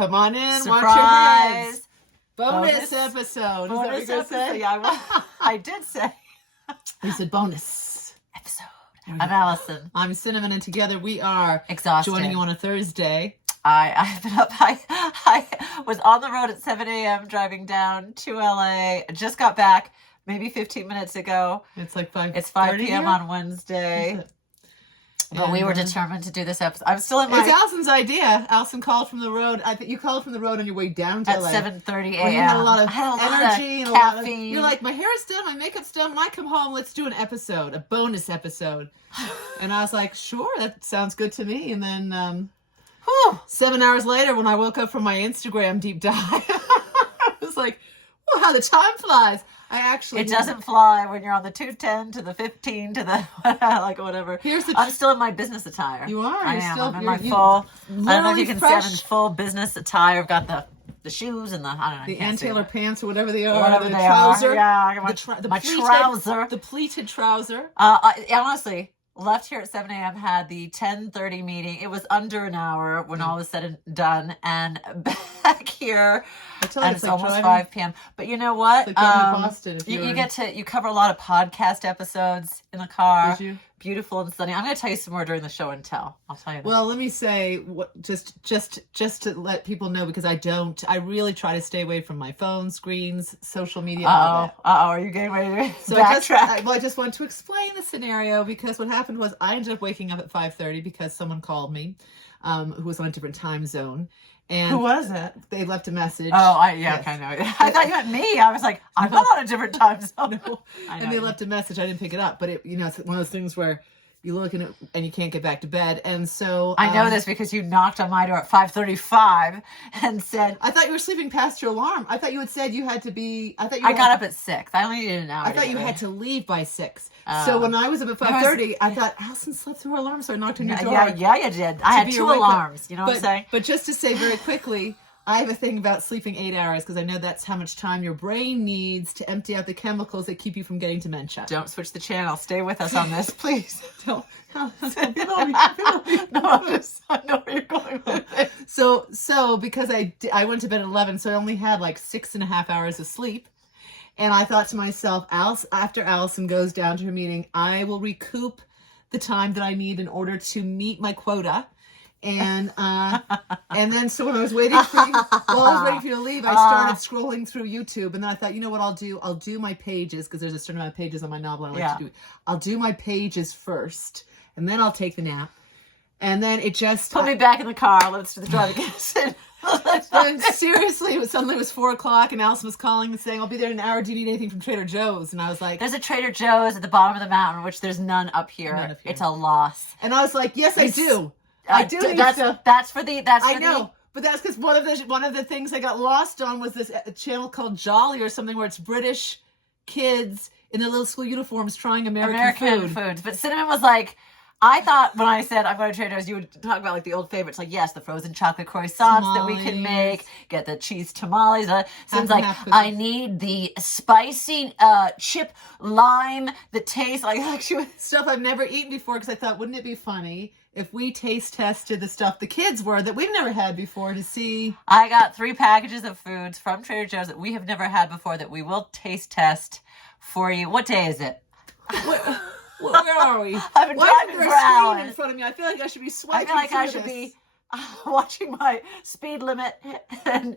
Come on in. Surprise. Watch your heads. Bonus episode. Bonus Is that what you're going to say? Yeah, I did say. You said bonus Episode. I'm Allison. I'm Cinnamon, and together we are Exhausted. joining you on a Thursday. I've been up. I was on the road at 7 a.m. driving down to LA. Just got back maybe 15 minutes ago. It's like 5. It's 5 p.m. on Wednesday. But we were determined to do this episode. I'm still in my... It's Allison's idea. Allison called from the road. I think you called from the road on your way down to LA. At 7:30 a.m. When you had a lot of energy and caffeine. You're like, my hair is done, my makeup's done. When I come home, let's do an episode, a bonus episode. And I was like, sure, that sounds good to me. And then 7 hours later, when I woke up from my Instagram deep dive, I was like, oh, how the time flies. It doesn't fly when you're on the 210 to the 15 to the like whatever. I'm still in my business attire. You are. I am. I'm in my full. I don't know if you can see. I'm in full business attire. I've got the shoes and the anti-tailor pants or whatever they are. Whatever the they trouser. Are. Yeah, my trouser. The pleated trouser. I honestly left here at 7 a.m. Had the 10:30 meeting. It was under an hour when all was said and done, and back here. And it's like almost driving. 5 p.m. But you know what? It's like Boston. You cover a lot of podcast episodes in the car. Did you? Beautiful and sunny. I'm going to tell you some more during the show and tell. I'll tell you that. Well, let me say, just to let people know, because I really try to stay away from my phone, screens, social media. Are you getting ready to backtrack? I just want to explain the scenario, because what happened was I ended up waking up at 5:30 because someone called me who was on a different time zone. And who was it? They left a message. Yes. Okay, no. I thought you meant me. I was like, I'm not on a different time zone. No. And they left a message. I didn't pick it up, but it's one of those things where you look at it and you can't get back to bed. And so I know this because you knocked on my door at 5:35 and said, I thought you were sleeping past your alarm. I thought you had said you had to be. I got up at 6. I only needed an hour. I thought you had to leave by 6. So when I was up at 5:30, I thought Allison slept through her alarm, so I knocked on your door. Yeah, you did. I had 2 alarms. You know what I'm saying? But just to say very quickly, I have a thing about sleeping 8 hours because I know that's how much time your brain needs to empty out the chemicals that keep you from getting dementia. Don't switch the channel. Stay with us on this, please. Don't. No, I know where you're going with it. So because I went to bed at 11, so I only had like 6.5 hours of sleep. And I thought to myself, after Allison goes down to her meeting, I will recoup the time that I need in order to meet my quota. And then so when I was waiting for you to leave, I started scrolling through YouTube, and then I thought, you know what I'll do? I'll do my pages, because there's a certain amount of pages on my novel I like to do. I'll do my pages first, and then I'll take the nap. And then it just put me back in the car. Let's do the drive again. And seriously, suddenly it was 4 o'clock, and Allison was calling and saying, I'll be there in an hour. Do you need anything from Trader Joe's? And I was like, there's a Trader Joe's at the bottom of the mountain, which there's none up here. It's a loss. And I was like, yes, I do. I do need stuff. I know, but that's because one of the things I got lost on was this channel called Jolly or something, where it's British kids in their little school uniforms trying American food. But Cinnamon was like, I thought when I said I'm going to Trader Joe's, you would talk about like the old favorites, like yes, the frozen chocolate croissants that we can make, get the cheese tamales. Seems like I need the spicy chip lime that tastes like stuff I've never eaten before, because I thought, wouldn't it be funny if we taste tested the stuff the kids were that we've never had before to see. I got 3 packages of foods from Trader Joe's that we have never had before that we will taste test for you. What day is it? Where are we? I've been driving for hours in front of me. I feel like I should be swiping. I feel like I should be watching my speed limit. And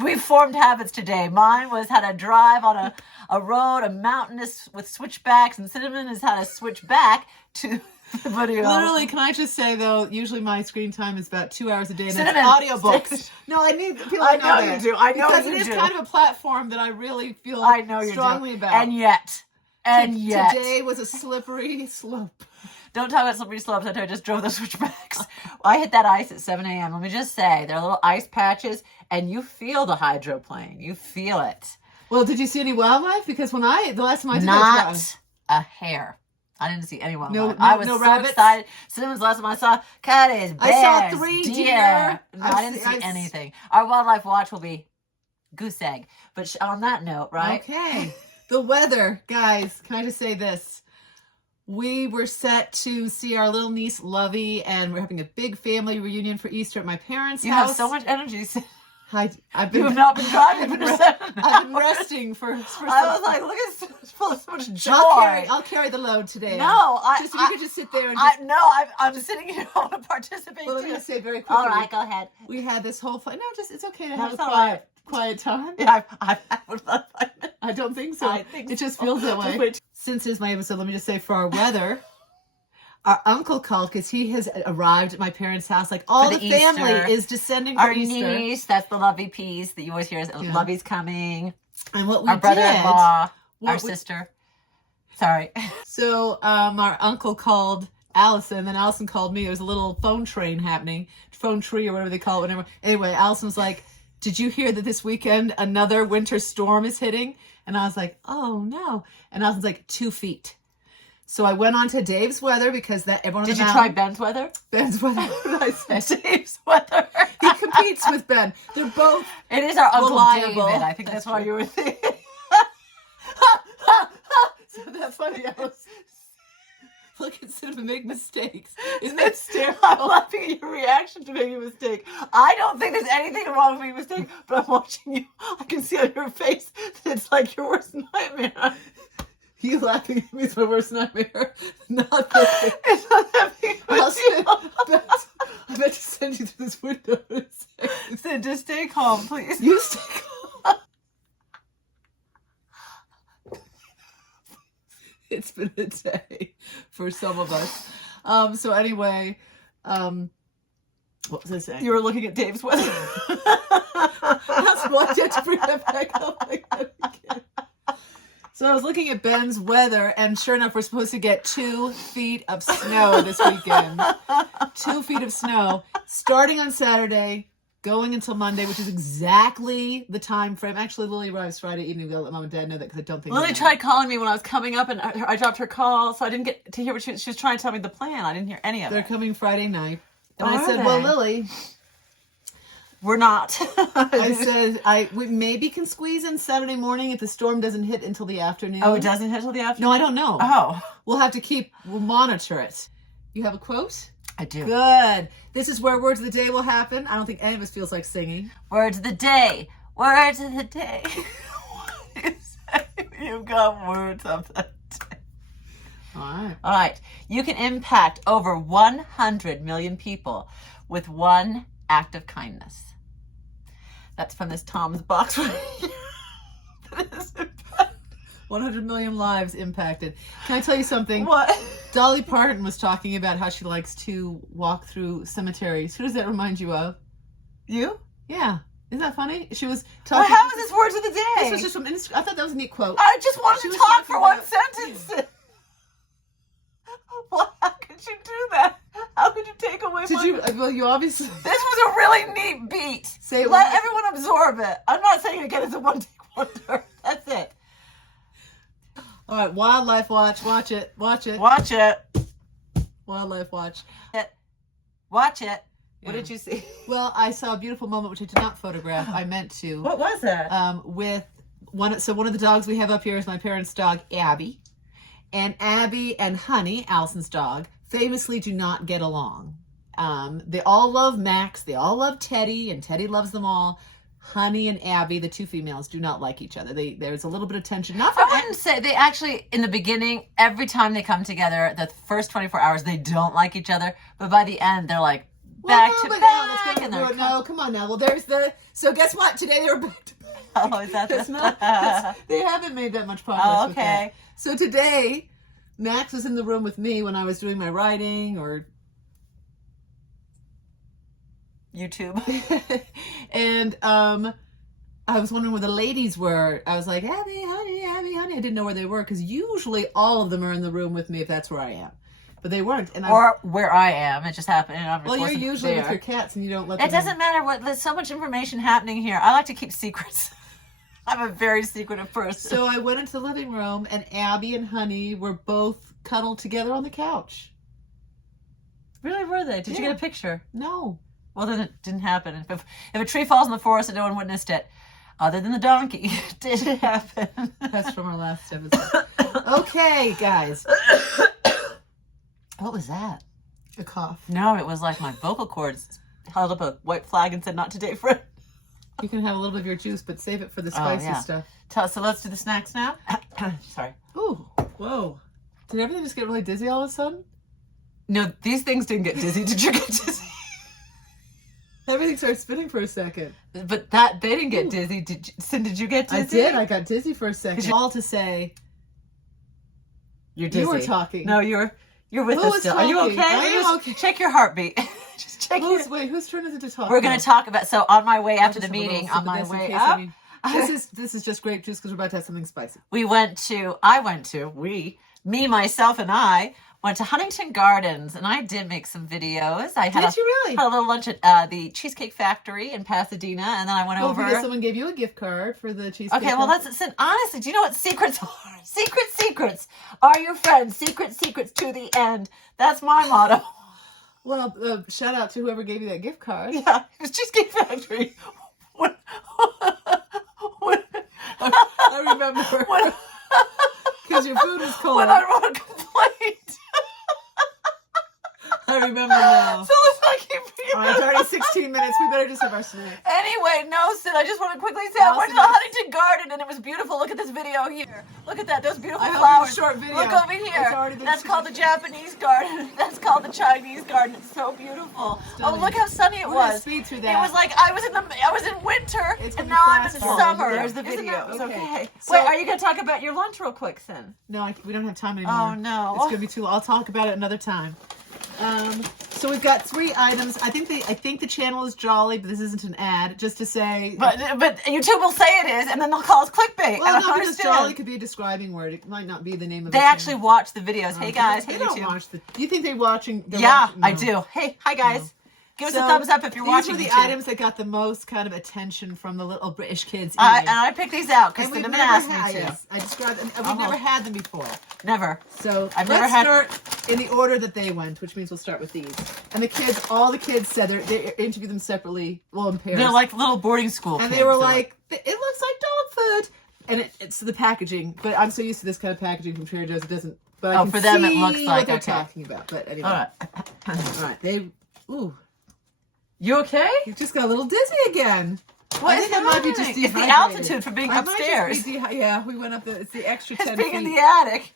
we've formed habits today. Mine was how to drive on a road, a mountainous with switchbacks, and Cinnamon has had to switch back to the video. Literally, can I just say though, usually my screen time is about 2 hours a day, and that's audiobooks. No, I need people. I know you do. I know because it is kind of a platform that I really feel strongly about. And yet, today was a slippery slope. Don't talk about slippery slopes. I just drove the switchbacks. I hit that ice at 7 a.m. Let me just say, there are little ice patches, and you feel the hydroplane. You feel it. Well, did you see any wildlife? Because the last time I did not a hair. I didn't see any wildlife. I was so excited. Cinnamon's last time I saw coyotes, bears, I saw 3 deer. No, I didn't see anything. Our wildlife watch will be goose egg. But on that note, right? Okay. The weather, guys. Can I just say this? we were set to see our little niece Lovey, and we're having a big family reunion for Easter at my parents' You house. have so much energy. I've been, You have not been driving for 7 hours. I've been resting for I was like, look at so much joy. I'll carry the load today. No, if you could just sit there and just... I'm sitting here. I want to participate. Well, let me too. just say very quickly. All right, go ahead. We had this whole fun. No, it's okay to No, have it's a all quiet time. Yeah, I've had one for 5 minutes. I don't think so. I think it just so. feels that Just way. wait. Since it's my episode, let me just say for our weather, our uncle called because he has arrived at my parents' house. Like all For the the family Easter. is descending for Our Easter. niece, that's the Lovey piece that you always hear is Lovey's coming. And what we Our brother-in-law, what our we- sister. Sorry. So our uncle called Allison, then Allison called me. There was a little phone train happening, phone tree or whatever they call it. Whatever. Anyway, Allison was like, "Did you hear that this weekend another winter storm is hitting?" And I was like, "Oh no!" And Allison's like, 2 feet. So I went on to Dave's weather because that everyone. Did you try Ben's weather? Ben's weather? What did I say? Dave's weather. He competes with Ben. They're both It is our Uncle reliable. David. I think that's why true. you were thinking. So that's funny. I was look at Cinema make mistakes. Isn't that I'm hysterical? laughing at your reaction to making a mistake. I don't think there's anything wrong with making a mistake, but I'm watching you. I can see on your face that it's like your worst nightmare. You laughing at me is my worst nightmare. Not that. It's not that big of a deal. I meant to send you through this window. So just stay calm, please. You stay calm. It's been a day for some of us. So anyway, what was I saying? You were looking at Dave's weather. That's why I had to bring that back up like that again. So I was looking at Ben's weather, and sure enough, we're supposed to get 2 feet of snow this weekend. 2 feet of snow, starting on Saturday, going until Monday, which is exactly the time frame. Actually, Lily arrives Friday evening. We'll let Mom and Dad know that because I don't think Lily they know. tried calling me when I was coming up, and I dropped her call, so I didn't get to hear what she was trying to tell me the plan. I didn't hear any of They're it. coming Friday night. And Are I said, they? well, Lily, We're not. I said, we maybe can squeeze in Saturday morning if the storm doesn't hit until the afternoon. Oh, it doesn't hit till the afternoon? No, I don't know. Oh. We'll monitor it. You have a quote? I do. Good. This is where words of the day will happen. I don't think any of us feels like singing. Words of the day. Words of the day. You've got words of the day. All right. All right. You can impact over 100 million people with one act of kindness. That's from this Tom's box right here. 100 million lives impacted. Can I tell you something? What? Dolly Parton was talking about how she likes to walk through cemeteries. Who does that remind you of? You? Yeah. Isn't that funny? She was Well, talking. how is this words of the day? This was just from I thought that was a neat quote. I just wanted She to was talk talking for one about- sentence. Well, how could you do that? How could you take away Did my... you? Well, you obviously. This was a really neat beat. Say it Let one- everyone absorb it. I'm not saying again it's a one-take wonder. That's it. All right, Wildlife Watch. Watch it. Watch it. Watch it. Wildlife Watch. Watch it. What Yeah. did you see? Well, I saw a beautiful moment which I did not photograph. I meant to. What was that? With one of the dogs we have up here is my parents' dog Abby, and Abby and Honey, Allison's dog, famously do not get along. They all love Max, they all love Teddy, and Teddy loves them all. Honey and Abby, the two females, do not like each other. There's a little bit of tension. Not for I wouldn't say they actually, in the beginning, every time they come together, the first 24 hours, they don't like each other. But by the end, they're like back to back. And they're no, come on now. Well, so guess what? Today they were back to back. Oh, is that It's not, they haven't made that much progress. Oh, with okay. that. So today, Max was in the room with me when I was doing my writing or YouTube. and I was wondering where the ladies were. I was like, Abby, honey, Abby, honey. I didn't know where they were because usually all of them are in the room with me if that's where I am. But they weren't. And Or where I am. It just happened. And I'm just well, you're wasn't usually there. with your cats and you don't let It them doesn't matter what. There's so much information happening here. I like to keep secrets. I'm a very secretive person. So I went into the living room and Abby and Honey were both cuddled together on the couch. Really, were they? Did you Yeah. get a picture? No. Well, then it didn't happen. If a tree falls in the forest and no one witnessed it, other than the donkey, did it happen? That's from our last episode. Okay, guys. What was that? A cough. No, it was like my vocal cords held up a white flag and said, "Not today, friend." You can have a little bit of your juice, but save it for the spicy stuff. So let's do the snacks now. Sorry. Ooh, whoa. Did everything just get really dizzy all of a sudden? No, these things didn't get dizzy. Did you get dizzy? Everything started spinning for a second. But they didn't get dizzy. Did you get dizzy? I did. I got dizzy for a second. All to say, you're dizzy. You were talking. No, you're with us still. Talking? Are you okay? I am okay. Check your heartbeat. Just check Wait, whose turn is it to talk? We're going to talk about, so on my way after the meeting, on my way up. This is just grape juice because we're about to have something spicy. Myself, and I went to Huntington Gardens, and I did make some videos. Did you really? Had a little lunch at the Cheesecake Factory in Pasadena, and then I went over. Because someone gave you a gift card for the cheesecake. Okay, well, honestly, do you know what secrets are? Secrets are your friends. Secrets to the end. That's my motto. Well, shout out to whoever gave you that gift card. Yeah, it was Cheesecake Factory. I remember. Because your food was cold. When I wrote a complaint. I remember now. So let's not keep All right, it's already 16 minutes. We better just have our snack. Anyway, no, Sid, I just want to quickly say I went to the Huntington Garden and it was beautiful. Look at this video here. Look at that. Those beautiful flowers. Short video. Look over here. That's called the Japanese garden. That's called the Chinese garden. It's so beautiful. Stunning. Oh, look how sunny it was. Speed through that. It was like I was in winter and now I'm in summer. There's the video. Okay. So, wait, are you going to talk about your lunch real quick, Sin? No, we don't have time anymore. Oh, no. It's going to be too long. I'll talk about it another time. So we've got 3 items. I think the channel is Jolly, but this isn't an ad. Just to say, but YouTube will say it is, and then they'll call us clickbait. Well, no, because Jolly could be a describing word. It might not be the name of. They actually watch the videos. Hey guys, they don't watch the. Do you think they're watching? Yeah, I do. Hey, hi guys. No. Give us a thumbs up if you're watching. These were the items that got the most kind of attention from the little British kids. And I picked these out because the women asked me to. Yes, I described them. We've never had them before. Never. So let's start in the order that they went, which means we'll start with these. And all the kids said they interviewed them separately, well, in pairs. They're like little boarding school and kids. they were like, it looks like dog food. And it's the packaging, but I'm so used to this kind of packaging from Trader Joe's, it doesn't. But I can for them see it looks like what they're talking about. But anyway, all right. You okay? You just got a little dizzy again. I think it might be just it's the altitude for being upstairs. Yeah, we went up. It's the extra 10 feet. Being in the attic.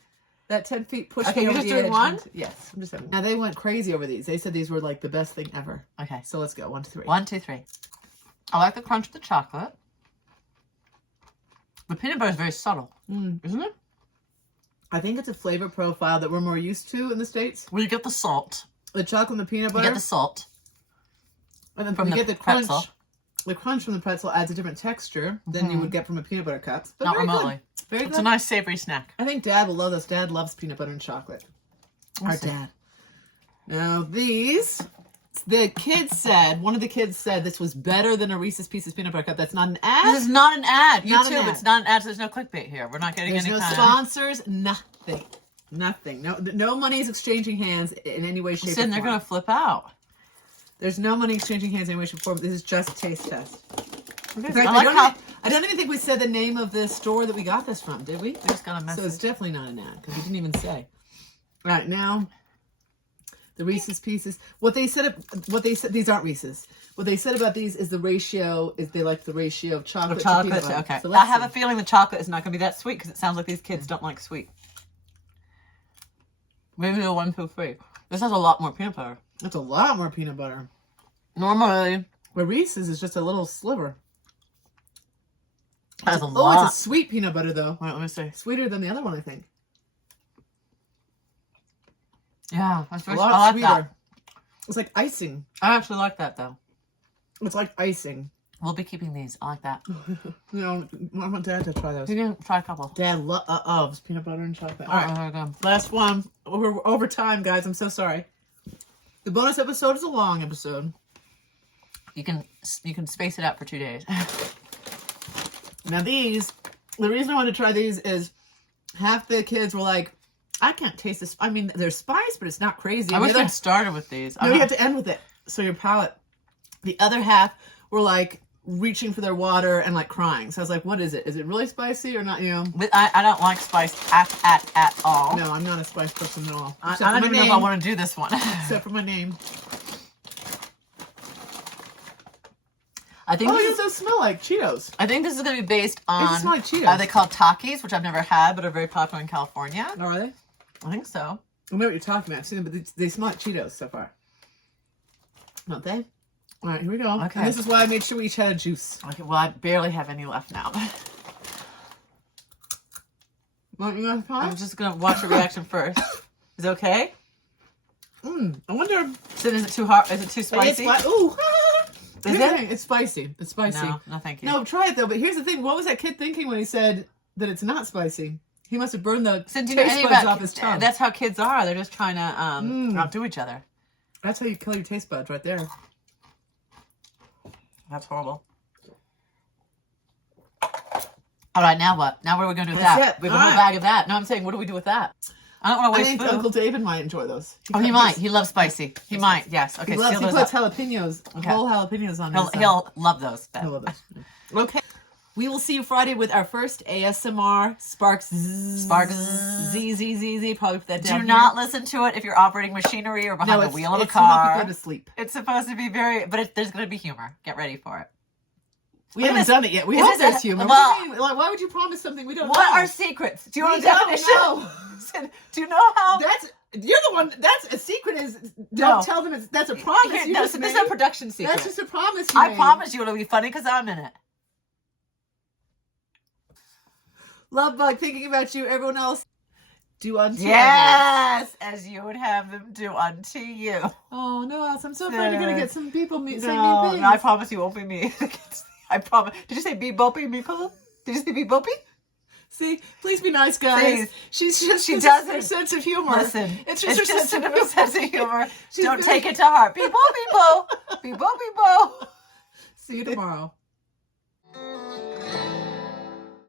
That 10 feet pushed me me over over the the edge. One? Yes, I'm just having. Now they went crazy over these. They said these were like the best thing ever. Okay, so let's go 1, 2, 3. 1, 2, 3. I like the crunch of the chocolate. The peanut butter is very subtle, isn't it? I think it's a flavor profile that we're more used to in the States. Well, you get the salt. The chocolate and the peanut butter. You get the salt. And then you get the crunch. The crunch from the pretzel adds a different texture than you would get from a peanut butter cup. But not remotely. Good. Very it's good. A nice savory snack. I think Dad will love this. Dad loves peanut butter and chocolate. Our dad. Now these, one of the kids said this was better than a Reese's Pieces peanut butter cup. That's not an ad. This is not an ad. Not YouTube, it's not an ad. So there's no clickbait here. We're not getting any kind sponsors. Nothing. No money is exchanging hands in any way, shape, or form. They're going to flip out. There's no money exchanging hands in any way, shape, or form. This is just a taste test. In fact, I don't even think we said the name of the store that we got this from, did we? We just got a message. So it's definitely not an ad because we didn't even say. All right, now the Reese's Pieces. These aren't Reese's. What they said about these is they like the ratio of chocolate to peanut butter. Okay. So I have a feeling the chocolate is not going to be that sweet because it sounds like these kids don't like sweet. Maybe a 1, 2, 3. This has a lot more peanut butter. That's a lot more peanut butter. Normally, where Reese's is just a little sliver. That's a lot. It's a sweet peanut butter though. Wait, let me see. Sweeter than the other one, I think. Yeah, that's very a lot sweeter. That. It's like icing. I actually like that though. It's like icing. We'll be keeping these. I like that. I want Dad to try those. You can try a couple. Dad loves peanut butter and chocolate. All right, there we go. Last one. We're over time, guys. I'm so sorry. The bonus episode is a long episode. You can space it out for 2 days. Now the reason I wanted to try these is half the kids were like, I can't taste this. I mean, there's spice, but it's not crazy. I wish I'd started with these. No, you have to end with it. So your palate. The other half were like, reaching for their water and like crying. So I was like, what is it? Is it really spicy or not? You know, But I don't like spice at all. no, I'm not a spice person at all. I don't even know if I want to do this one. Except for my name. I think Oh, those smell like Cheetos. I think this is going to be based on. They smell like Cheetos. Are they called Takis, which I've never had, but are very popular in California? Are they? I think so. I know what you're talking about. I've seen them, but they smell like Cheetos so far. Don't they? All right, here we go. Okay. And this is why I made sure we each had a juice. Okay, well, I barely have any left now. Want you to try? I'm just going to watch your reaction first. Is it okay? I wonder. So is it too hot? Is it too spicy? Ooh. Is it? It's spicy. It's spicy. No, thank you. No, try it though. But here's the thing: what was that kid thinking when he said that it's not spicy? He must have burned the So do you know taste anything buds about, off his tongue. that's how kids are. They're just trying to outdo each other. That's how you kill your taste buds, right there. That's horrible. All right, now what? Now what are we going to do with That's that? it. We have a whole bag of that. No, I'm saying, what do we do with that? I don't want to I waste think food. Uncle David might enjoy those. He might. He loves spicy. He might. Yes. Okay. He loves. Seal He those puts up. jalapenos, Okay. whole jalapenos on his. He'll love those. He'll love those. Okay. We will see you Friday with our first ASMR Sparks Z. Probably put that down. Do not listen to it if you're operating machinery or behind the wheel of a it's to help car. you go to sleep. It's supposed to be but there's going to be humor. Get ready for it. We haven't done it yet. We Is hope this there's a- humor. well- What do you mean? Like, why would you promise something we don't know? What are secrets? Do you want a We don't definition? know. Do you know how? You're the one. That's a secret. Don't No. tell them that's a promise. Here, you no, just so this is made. a production secret. That's just a promise. You I made. promise you it'll be funny because I'm in it. Love bug thinking about you. Everyone else, do unto others. Yes, as you would have them do unto you. Oh no, Alice! I'm so afraid you're gonna get some people say mean No, things. I promise you won't be me. I promise. Did you say be boppy, me pull? Did you say be boppy? See, please be nice, guys. Please. She doesn't- doesn't her sense of humor. Listen, it's just her sense of her humor. sense of humor. She's Don't very- take it to heart. Be bo, be bo. Be bo, be bo. See you tomorrow.